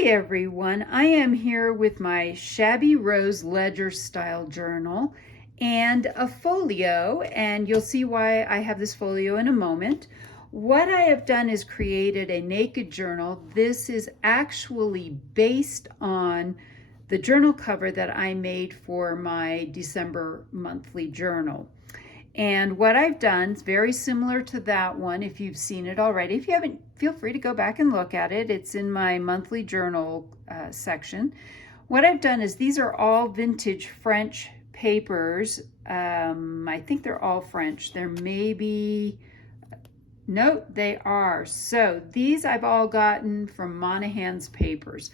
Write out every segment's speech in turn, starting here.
Hi everyone, I am here with my Shabby Rose ledger style journal and a folio, and you'll see why I have this folio in a moment. What I have done is created a naked journal. This is actually based on the journal cover that I made for my December monthly journal. And what I've done is very similar to that one, if you've seen it already. If you haven't, feel free to go back and look at it. It's in my monthly journal section. What I've done is these are all vintage French papers. I think they're all French. There may be, no, they are. So these I've all gotten from Monahan's Papers.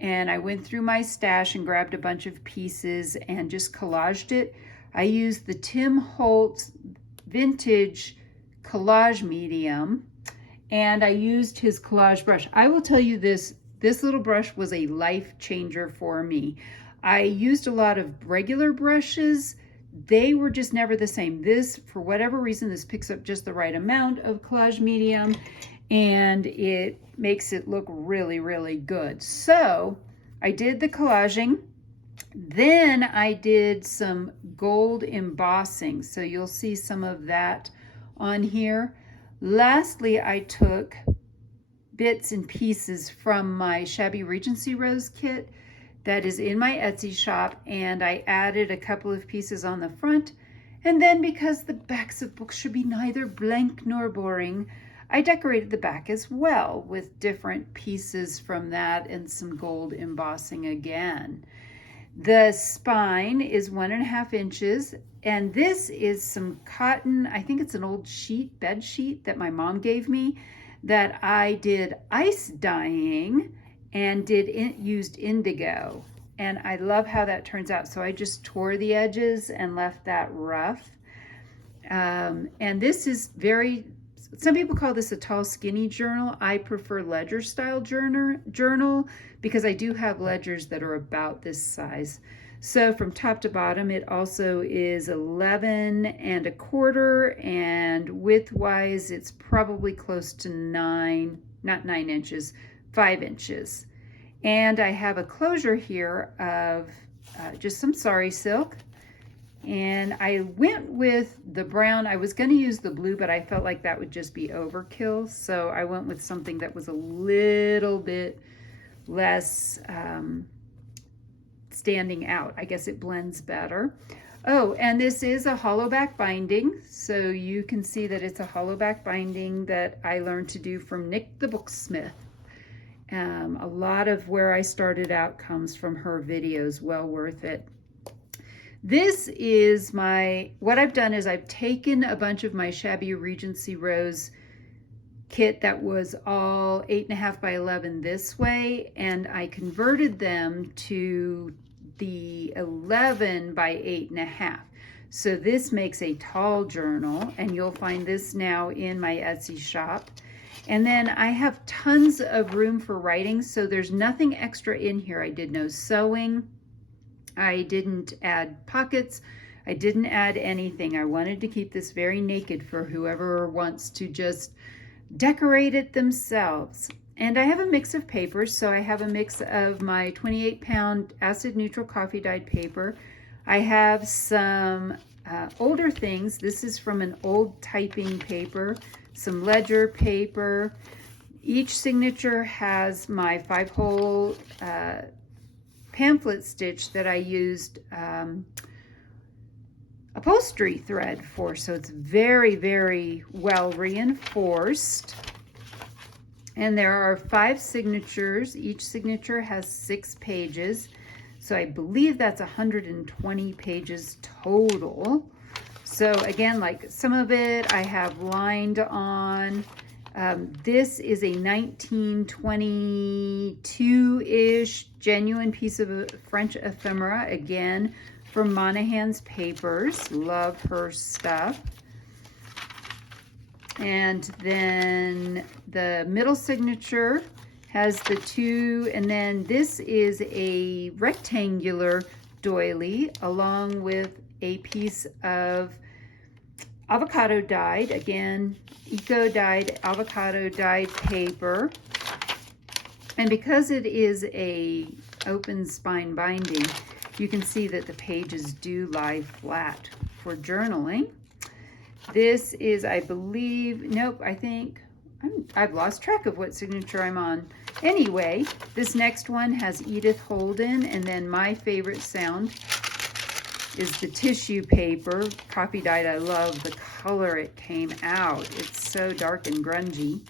And I went through my stash and grabbed a bunch of pieces and just collaged it. I used the Tim Holtz vintage collage medium, and I used his collage brush. I will tell you this little brush was a life changer for me. I used a lot of regular brushes. They were just never the same. This, for whatever reason, this picks up just the right amount of collage medium, and it makes it look really, really good. So I did the collaging. Then I did some gold embossing, so you'll see some of that on here. Lastly, I took bits and pieces from my Shabby Regency Rose kit that is in my Etsy shop, and I added a couple of pieces on the front. And then, because the backs of books should be neither blank nor boring, I decorated the back as well with different pieces from that and some gold embossing again. The spine is 1.5 inches, and this is some cotton. I think it's an old sheet, bed sheet that my mom gave me that I did ice dyeing and used indigo. And I love how that turns out. So I just tore the edges and left that rough. And this is some people call this a tall, skinny journal. I prefer ledger style journal because I do have ledgers that are about this size. So from top to bottom, it also is 11.25, and width-wise, it's probably close to not 9 inches, 5 inches. And I have a closure here of just some sari silk. And I went with the brown. I was going to use the blue, but I felt like that would just be overkill. So I went with something that was a little bit less standing out. I guess it blends better. Oh, and this is a hollow back binding. So you can see that it's a hollow back binding that I learned to do from Nick the Booksmith. A lot of where I started out comes from her videos. Well worth it. This is what I've done is I've taken a bunch of my Shabby Regency Rose kit that was all 8.5 by 11 this way, and I converted them to the 11 by 8.5. So this makes a tall journal, and you'll find this now in my Etsy shop. And then I have tons of room for writing, so there's nothing extra in here. I did no sewing. I didn't add pockets. I didn't add anything. I wanted to keep this very naked for whoever wants to just decorate it themselves. And I have a mix of papers. So I have a mix of my 28-pound acid neutral coffee dyed paper. I have some older things. This is from an old typing paper, some ledger paper. Each signature has my 5-hole pamphlet stitch that I used upholstery thread for, so it's very, very well reinforced. And there are 5 signatures. Each signature has 6 pages, so I believe that's 120 pages total. So again, like some of it I have lined on. This is a 1922-ish genuine piece of French ephemera, again, from Monahan's Papers. Love her stuff. And then the middle signature has the 2, and then this is a rectangular doily along with a piece of avocado dyed, again, eco dyed avocado dyed paper. And because it is a open spine binding, you can see that the pages do lie flat for journaling. This is, I believe, nope, I think, I've lost track of what signature I'm on. Anyway, this next one has Edith Holden, and then my favorite sound is the tissue paper. Coffee dyed, I love the color it came out. It's so dark and grungy.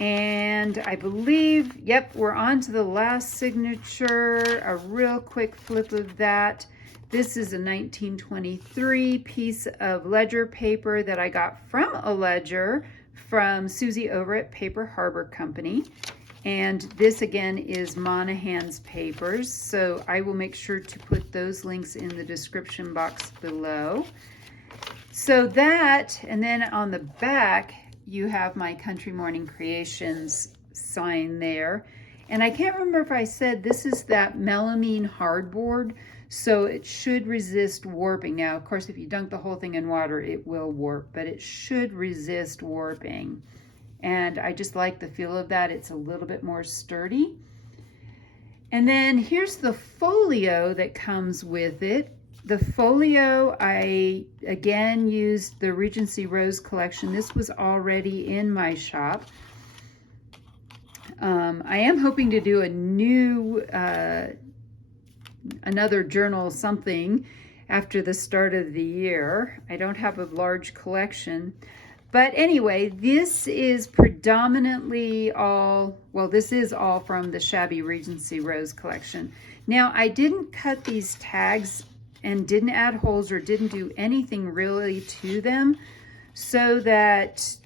And I believe, yep, we're on to the last signature. A real quick flip of that. This is a 1923 piece of ledger paper that I got from a ledger from Susie over at Paper Harbor Company. And this again is Monahan's papers. So I will make sure to put those links in the description box below. So that, and then on the back, you have my Country Morning Creations sign there. And I can't remember if I said this is that melamine hardboard, so it should resist warping. Now, of course, if you dunk the whole thing in water, it will warp, but it should resist warping. And I just like the feel of that. It's a little bit more sturdy. And then here's the folio that comes with it. The folio, I again used the Regency Rose collection. This was already in my shop. I am hoping to do a new, another journal something after the start of the year. I don't have a large collection. But anyway, this is predominantly all, well, this is all from the Shabby Regency Rose collection. Now, I didn't cut these tags and didn't add holes or didn't do anything really to them, so that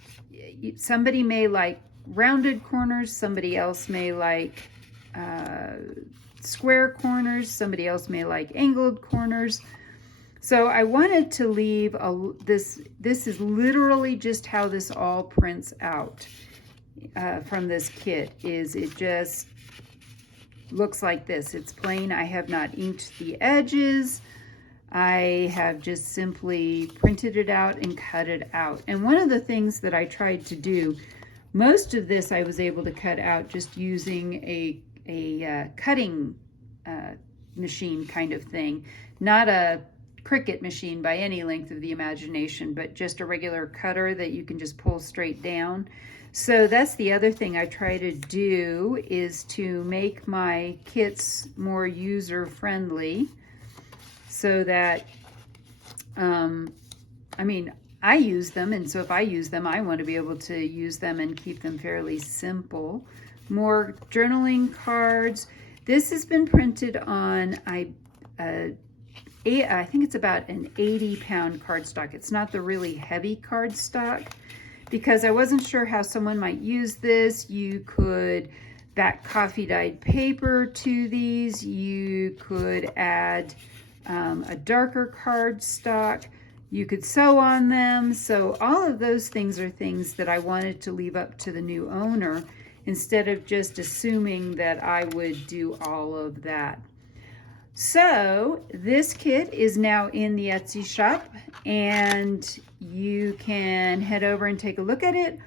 somebody may like rounded corners, somebody else may like square corners, somebody else may like angled corners. So I wanted to leave this is literally just how this all prints out from this kit. Is it just looks like this. It's plain. I have not inked the edges. I have just simply printed it out and cut it out. And one of the things that I tried to do, most of this I was able to cut out just using a cutting machine kind of thing. Not a Cricut machine by any length of the imagination, but just a regular cutter that you can just pull straight down. So that's the other thing I try to do, is to make my kits more user-friendly, so that, I mean, I use them, and so if I use them, I want to be able to use them and keep them fairly simple. More journaling cards. This has been printed on, I think it's about an 80-pound cardstock. It's not the really heavy cardstock, because I wasn't sure how someone might use this. You could back coffee dyed paper to these. You could add a darker cardstock. You could sew on them. So all of those things are things that I wanted to leave up to the new owner, instead of just assuming that I would do all of that. So this kit is now in the Etsy shop, and you can head over and take a look at it.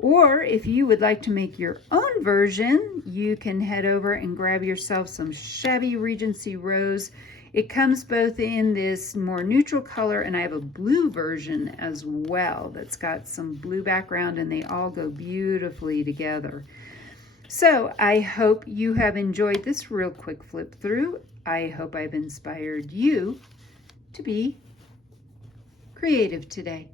Or if you would like to make your own version, you can head over and grab yourself some Shabby Regency Rose. It comes both in this more neutral color, and I have a blue version as well that's got some blue background, and they all go beautifully together. So I hope you have enjoyed this real quick flip through. I hope I've inspired you to be creative today.